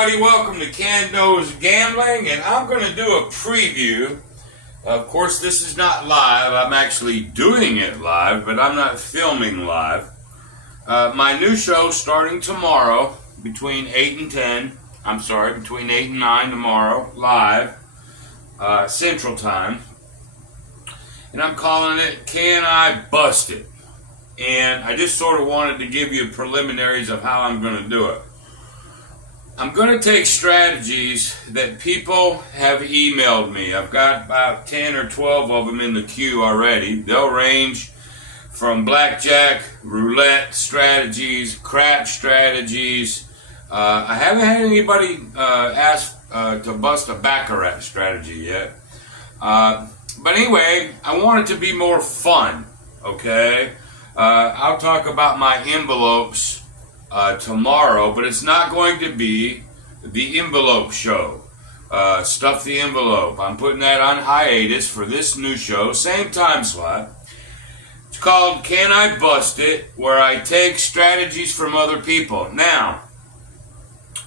everybody, welcome to Ken Knows Gambling, and I'm going to do a preview. Of course, this is not live. I'm actually doing it live, but I'm not filming live. My new show starting tomorrow between 8 and 10. I'm sorry, between 8 and 9 tomorrow, live, Central Time. And I'm calling it Can I Bust It? And I just sort of wanted to give you preliminaries of how I'm going to do it. I'm going to take strategies that people have emailed me. I've got about 10 or 12 of them in the queue already. They'll range from blackjack, roulette strategies, crap strategies. I haven't had anybody ask to bust a baccarat strategy yet. But anyway, I want it to be more fun, okay? I'll talk about my envelopes tomorrow, but it's not going to be the envelope show. Stuff the envelope. I'm putting that on hiatus for this new show, same time slot. It's called Can I Bust It, where I take strategies from other people. Now,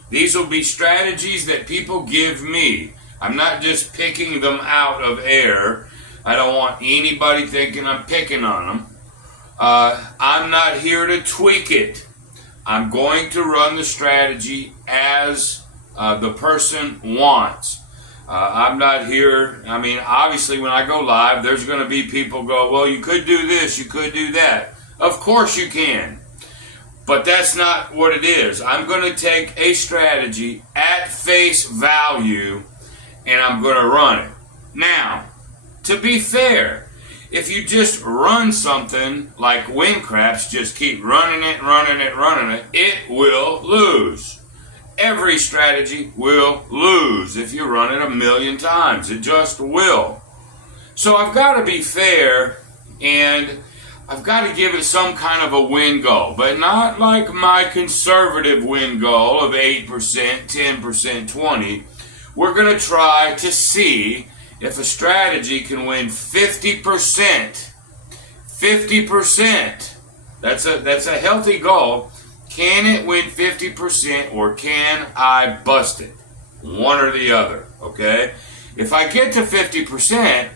these will be strategies that people give me. I'm not just picking them out of air. I don't want anybody thinking I'm picking on them. I'm not here to tweak it. I'm going to run the strategy as the person wants. I'm not here. I mean, obviously, when I go live, there's going to be people go, well, you could do this, you could do that. Of course you can. But that's not what it is. I'm going to take a strategy at face value, and I'm going to run it. Now, to be fair, if you just run something like win craps, just keep running it, it will lose. Every strategy will lose if you run it 1,000,000 times. It just will. So I've got to be fair, and I've got to give it some kind of a win goal, but not like my conservative win goal of 8%, 10%, 20%. We're going to try to see if a strategy can win 50%, 50%, that's a healthy goal. Can it win 50% or can I bust it? One or the other, okay? If I get to 50%,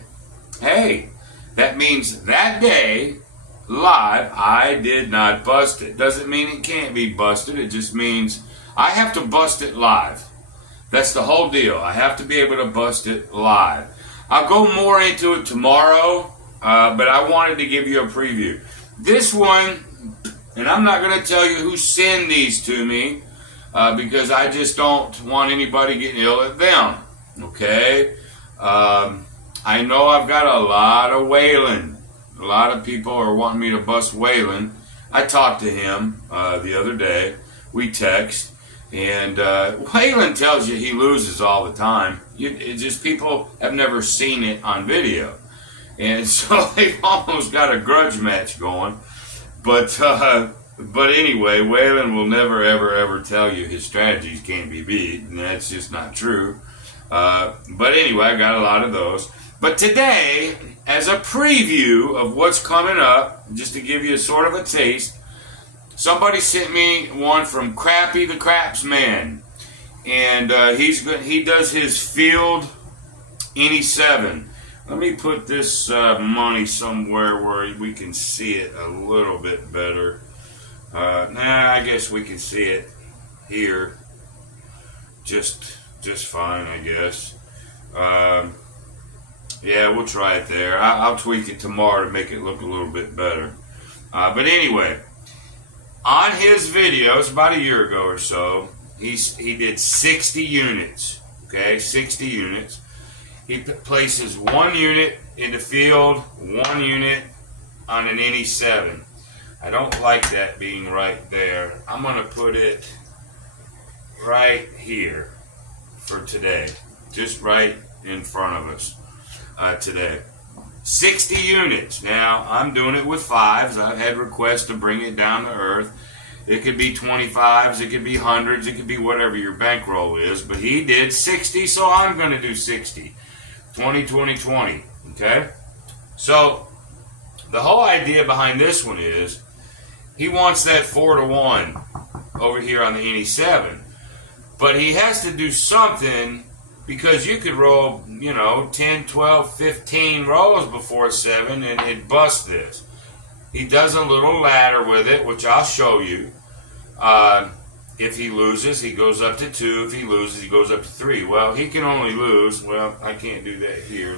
hey, that means that day, live, I did not bust it. Doesn't mean it can't be busted. It just means I have to bust it live. That's the whole deal. I have to be able to bust it live. I'll go more into it tomorrow, but I wanted to give you a preview. This one, and I'm not going to tell you who sent these to me, because I just don't want anybody getting ill at them, okay? I know I've got a lot of Waylon. A lot of people are wanting me to bust Waylon. I talked to him the other day. We text. And Waylon tells you he loses all the time. It's just people have never seen it on video. And so they've almost got a grudge match going. But anyway, Waylon will never, ever tell you his strategies can't be beat. And that's just not true. But anyway, I got a lot of those. But today, as a preview of what's coming up, just to give you a sort of a taste, somebody sent me one from Crappy the Craps Man, and he does his field any 7. Let me put this money somewhere where we can see it a little bit better. I guess we can see it here just fine, I guess. Yeah, we'll try it there. I'll tweak it tomorrow to make it look a little bit better. But anyway, on his videos, about a year ago or so, he did 60 units, okay, 60 units. He places 1 unit in the field, 1 unit on an any 7. I don't like that being right there. I'm going to put it right here for today, just right in front of us today. 60 units. Now, I'm doing it with 5s. I've had requests to bring it down to earth. It could be 25s, it could be 100s, it could be whatever your bankroll is. But he did 60, so I'm going to do 60. 20, 20, 20. Okay? So, the whole idea behind this one is he wants that 4-to-1 over here on the any 7. But he has to do something, because you could roll, 10, 12, 15 rolls before 7 and it'd bust this. He does a little ladder with it, which I'll show you. If he loses, he goes up to 2. If he loses, he goes up to 3. Well, he can only lose. Well, I can't do that here.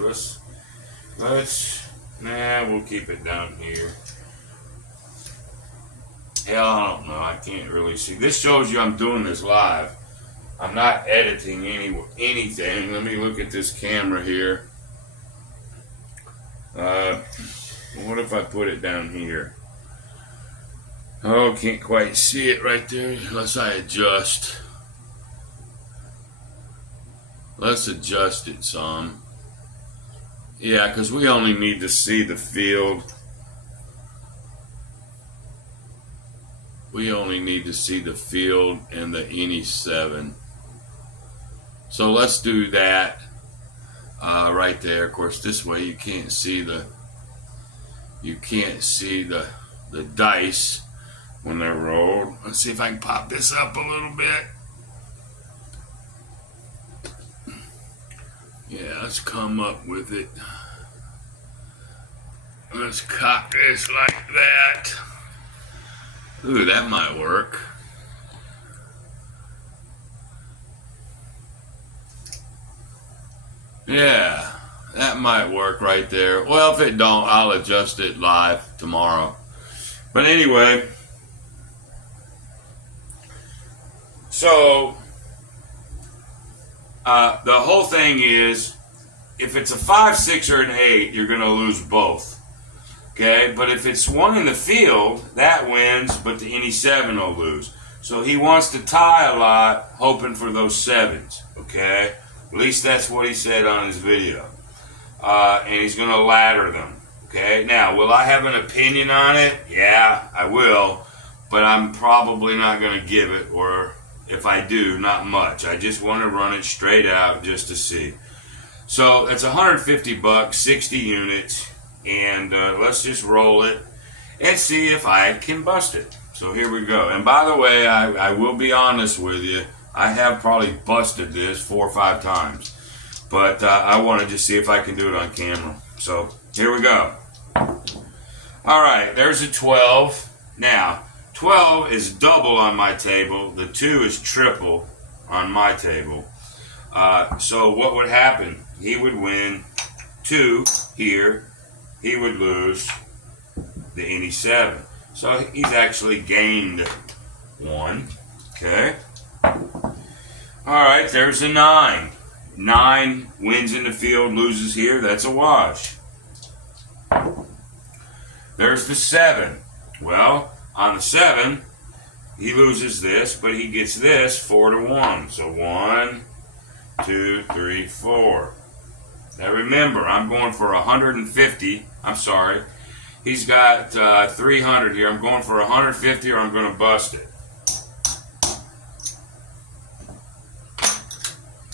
We'll keep it down here. Hell, I don't know. I can't really see. This shows you I'm doing this live. I'm not editing anything. Let me look at this camera here. What if I put it down here? Oh, can't quite see it right there unless I adjust. Let's adjust it some. Yeah, because we only need to see the field. We only need to see the field and the any 7. So let's do that right there. Of course, this way you can't see the dice when they're rolled. Let's see if I can pop this up a little bit. Yeah, let's come up with it. Let's cock this like that. Ooh, that might work. Yeah, that might work right there. Well, if it don't, I'll adjust it live tomorrow. But anyway, so the whole thing is, if it's a 5, 6, or an 8, you're going to lose both. Okay, but if it's one in the field, that wins, but the any 7 will lose. So he wants to tie a lot, hoping for those 7s. Okay, at least that's what he said on his video. And he's going to ladder them. Okay, now, will I have an opinion on it? Yeah, I will, but I'm probably not going to give it, or if I do, not much. I just want to run it straight out just to see. So it's $150, 60 units, and let's just roll it and see if I can bust it. So here we go. And by the way, I will be honest with you. I have probably busted this 4 or 5 times, but I want to just see if I can do it on camera. So here we go. All right, there's a 12. Now, 12 is double on my table. The 2 is triple on my table. So what would happen? He would win 2 here. He would lose the any 7. So he's actually gained 1. Okay. All right, there's a 9. 9 wins in the field, loses here. That's a wash. There's the 7. Well, on the 7, he loses this, but he gets this 4 to 1. So 1, 2, 3, 4. Now remember, I'm going for 150. I'm sorry. He's got 300 here. I'm going for 150 or I'm going to bust it.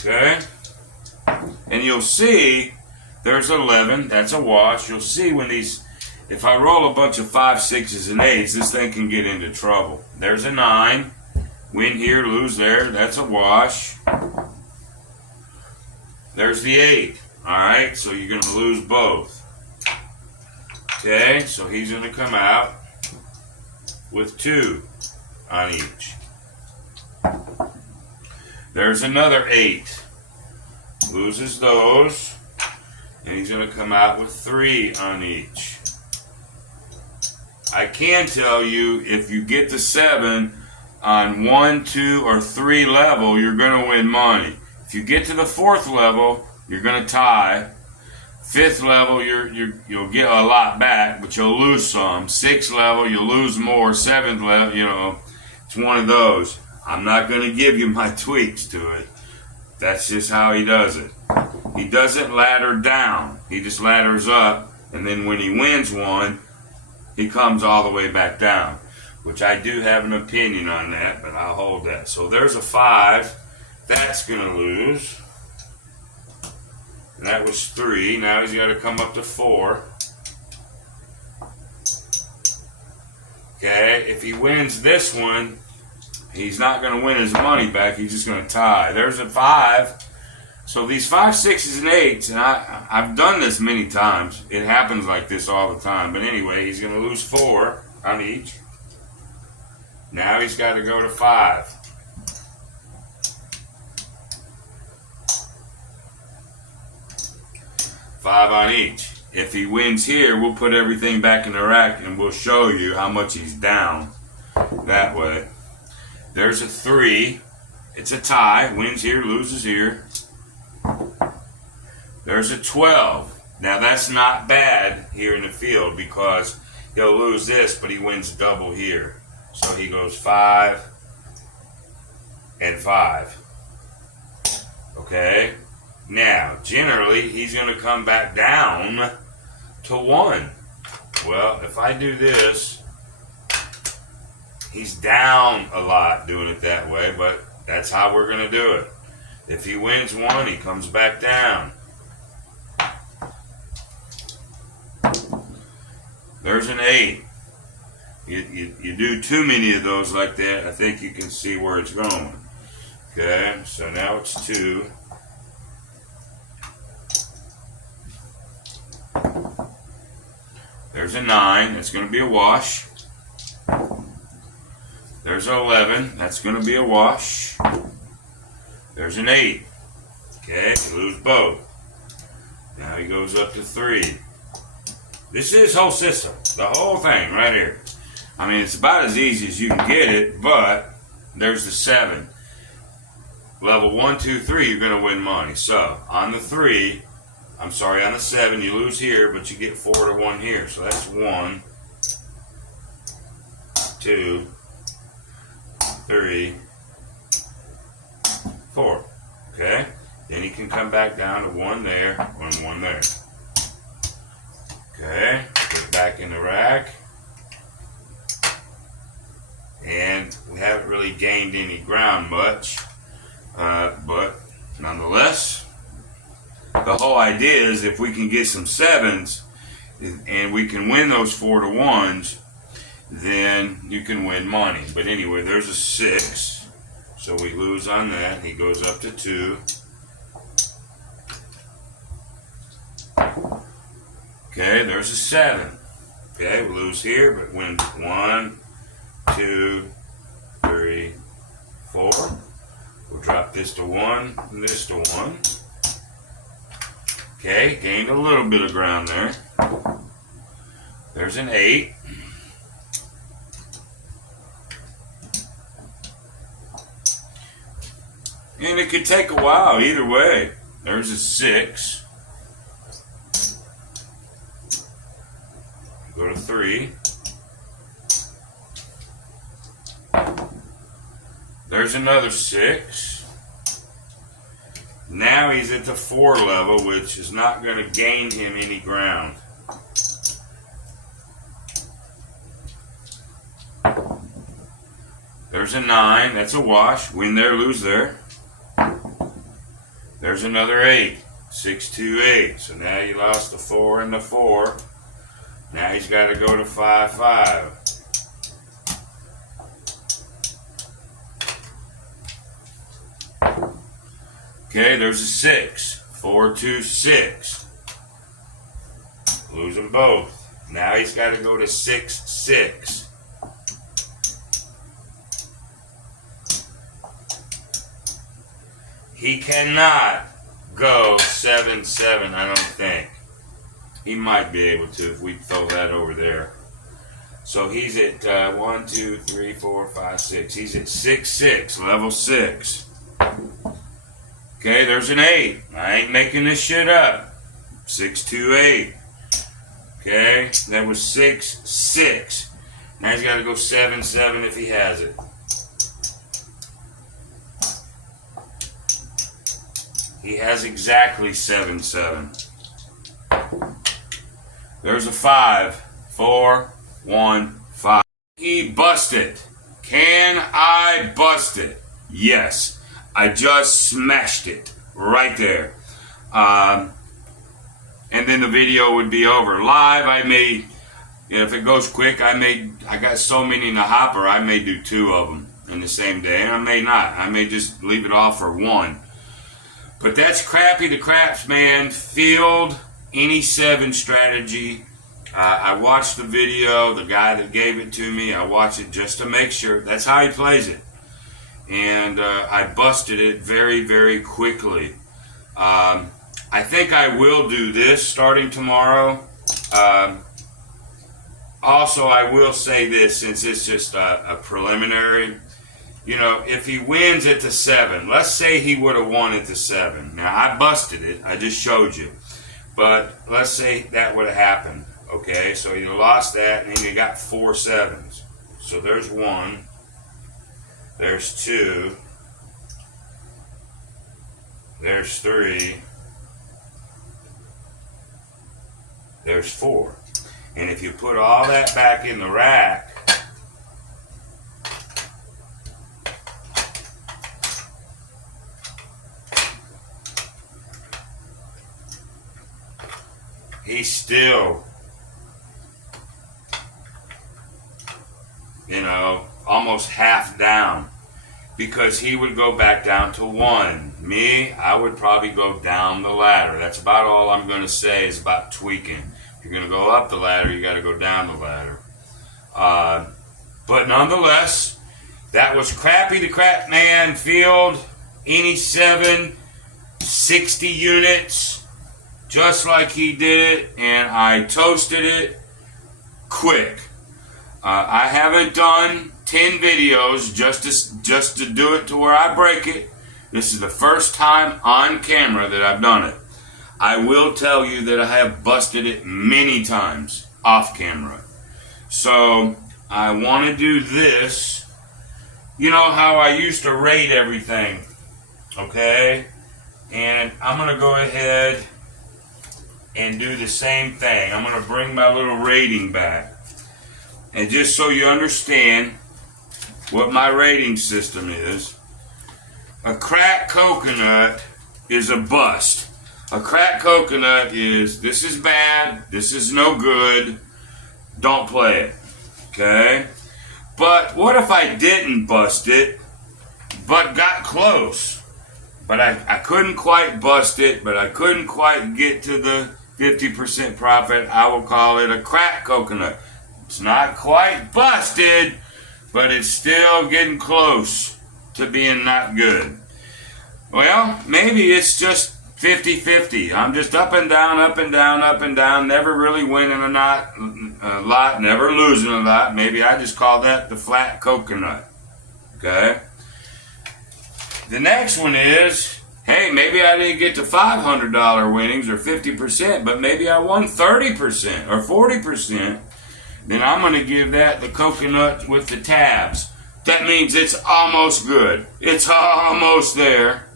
Okay? And you'll see there's 11. That's a wash. You'll see when these, if I roll a bunch of 5, 6s, and 8s, this thing can get into trouble. There's a 9. Win here, lose there. That's a wash. There's the 8. Alright, so you're going to lose both. Okay, so he's going to come out with 2 on each. There's another 8. Loses those. And he's going to come out with 3 on each. I can tell you, if you get the 7 on 1, 2, or 3 level, you're going to win money. If you get to the 4th level, you're going to tie. 5th level, you'll get a lot back, but you'll lose some. 6th level, you'll lose more. 7th level, it's one of those. I'm not going to give you my tweaks to it. That's just how he does it. He doesn't ladder down. He just ladders up, and then when he wins one, he comes all the way back down, which I do have an opinion on that, but I'll hold that. So there's a 5. That's going to lose. And that was 3. Now he's got to come up to 4. Okay, if he wins this one, he's not going to win his money back. He's just going to tie. There's a 5. So these 5s, 6s, and 8s, and I've done this many times. It happens like this all the time. But anyway, he's going to lose 4 on each. Now he's got to go to 5. 5 on each. If he wins here, we'll put everything back in the rack and we'll show you how much he's down that way. There's a 3. It's a tie. Wins here, loses here. There's a 12. Now that's not bad here in the field because he'll lose this, but he wins double here. So he goes 5 and 5. Okay? Now, generally, he's going to come back down to 1. Well, if I do this, he's down a lot doing it that way, but that's how we're going to do it. If he wins 1, he comes back down. There's an 8. You do too many of those like that, I think you can see where it's going. Okay, so now it's 2. There's a 9. That's going to be a wash. There's an 11. That's going to be a wash. There's an 8. Okay, you lose both. Now he goes up to 3. This is his whole system. The whole thing right here. I mean, it's about as easy as you can get it, but there's the 7. Level 1, 2, 3, you're going to win money. So, on the 7, you lose here, but you get 4 to 1 here. So that's 1, 2, 3, 4. Okay? Then you can come back down to 1 there, 1 there. Okay? Put it back in the rack. And we haven't really gained any ground much. But nonetheless, the whole idea is if we can get some 7s and we can win those 4 to 1s, then you can win money. But anyway, there's a 6. So we lose on that. He goes up to 2. Okay, there's a 7. Okay, we lose here, but win 1, 2, 3, 4. We'll drop this to 1 and this to 1. Okay, gained a little bit of ground there. There's an 8. And it could take a while either way. There's a 6. Go to 3. There's another 6. Now he's at the 4 level, which is not going to gain him any ground. There's a 9. That's a wash. Win there, lose there. There's another 8. 6, 2, 8. So now you lost the 4 and the 4. Now he's got to go to 5, 5. Okay, there's a 6. 4, 2, 6. Lose them both. Now he's got to go to 6, 6. He cannot go 7, 7, I don't think. He might be able to if we throw that over there. So he's at 1, 2, 3, 4, 5, 6. He's at 6, 6, level 6. Okay, there's an 8. I ain't making this shit up. 6, 2, 8. Okay, that was 6, 6. Now he's got to go 7, 7 if he has it. He has exactly 7, 7. There's a 5. 4, 1, 5. He busted. Can I bust it? Yes. I just smashed it right there. And then the video would be over. Live, I may, if it goes quick, I got so many in the hopper, I may do 2 of them. in the same day, and I may not. I may just leave it off for one. But that's Crappy the Craps, man. Field any 7 strategy. I watched the video, the guy that gave it to me. I watched it just to make sure. That's how he plays it. And I busted it very, very quickly. I think I will do this starting tomorrow. Also, I will say this, since it's just a preliminary. You know, if he wins at the 7, let's say he would have won at the 7. Now, I busted it. I just showed you. But let's say that would have happened. Okay, so he lost that, and then he got 4 7s. So there's 1. There's 2. There's 3. There's 4. And if you put all that back in the rack, he's still, you know, almost half down, because he would go back down to 1. Me, I would probably go down the ladder. That's about all I'm going to say is about tweaking. If you're going to go up the ladder, you got to go down the ladder. But nonetheless, that was Crappy the Crap Man. Field any 7, 60 units, just like he did it, and I toasted it quick. I haven't done 10 videos just to do it to where I break it. This is the first time on camera that I've done it. I will tell you that I have busted it many times off camera. So I want to do this. You know how I used to rate everything, okay? And I'm going to go ahead and do the same thing. I'm going to bring my little rating back. And just so you understand what my rating system is, a cracked coconut is a bust. A cracked coconut is, this is bad, this is no good, don't play it, okay? But what if I didn't bust it, but got close? But I couldn't quite bust it, but I couldn't quite get to the 50% profit. I will call it a cracked coconut. It's not quite busted, but it's still getting close to being not good. Well, maybe it's just 50-50. I'm just up and down, up and down, up and down, never really winning a lot, never losing a lot. Maybe I just call that the flat coconut. Okay? The next one is, hey, maybe I didn't get to $500 winnings or 50%, but maybe I won 30% or 40%. Then I'm going to give that the coconut with the tabs. That means it's almost good. It's almost there.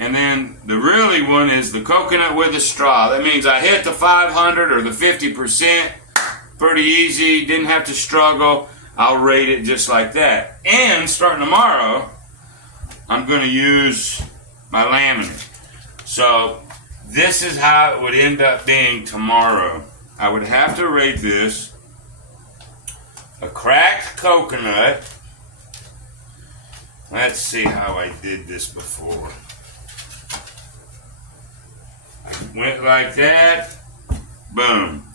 And then the really one is the coconut with a straw. That means I hit the 500 or the 50%. Pretty easy. Didn't have to struggle. I'll rate it just like that. And starting tomorrow, I'm going to use my laminate. So this is how it would end up being tomorrow. I would have to rate this a cracked coconut. Let's see how I did this before. I went like that, boom.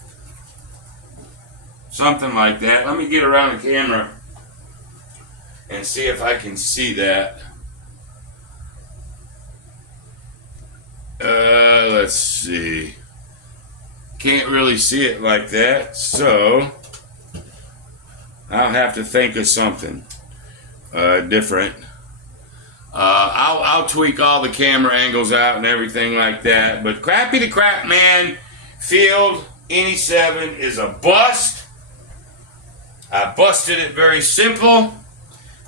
Something like that. Let me get around the camera and see if I can see that. Let's see. Can't really see it like that, so I'll have to think of something different. I'll tweak all the camera angles out and everything like that. But Crappy the Crap Man, Field any 7 is a bust. I busted it very simple.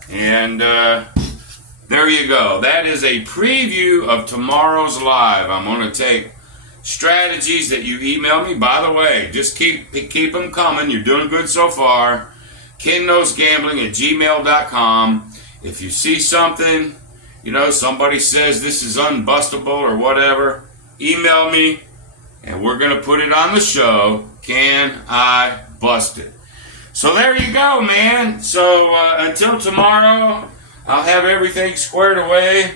And there you go. That is a preview of tomorrow's live. I'm going to take strategies that you email me. By the way, just keep them coming. You're doing good so far. KenKnowsGambling@gmail.com. If you see something, you know, somebody says this is unbustable or whatever, email me and we're going to put it on the show. Can I bust it? So there you go, man. So until tomorrow, I'll have everything squared away.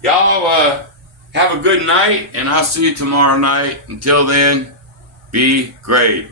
Y'all have a good night, and I'll see you tomorrow night. Until then, be great.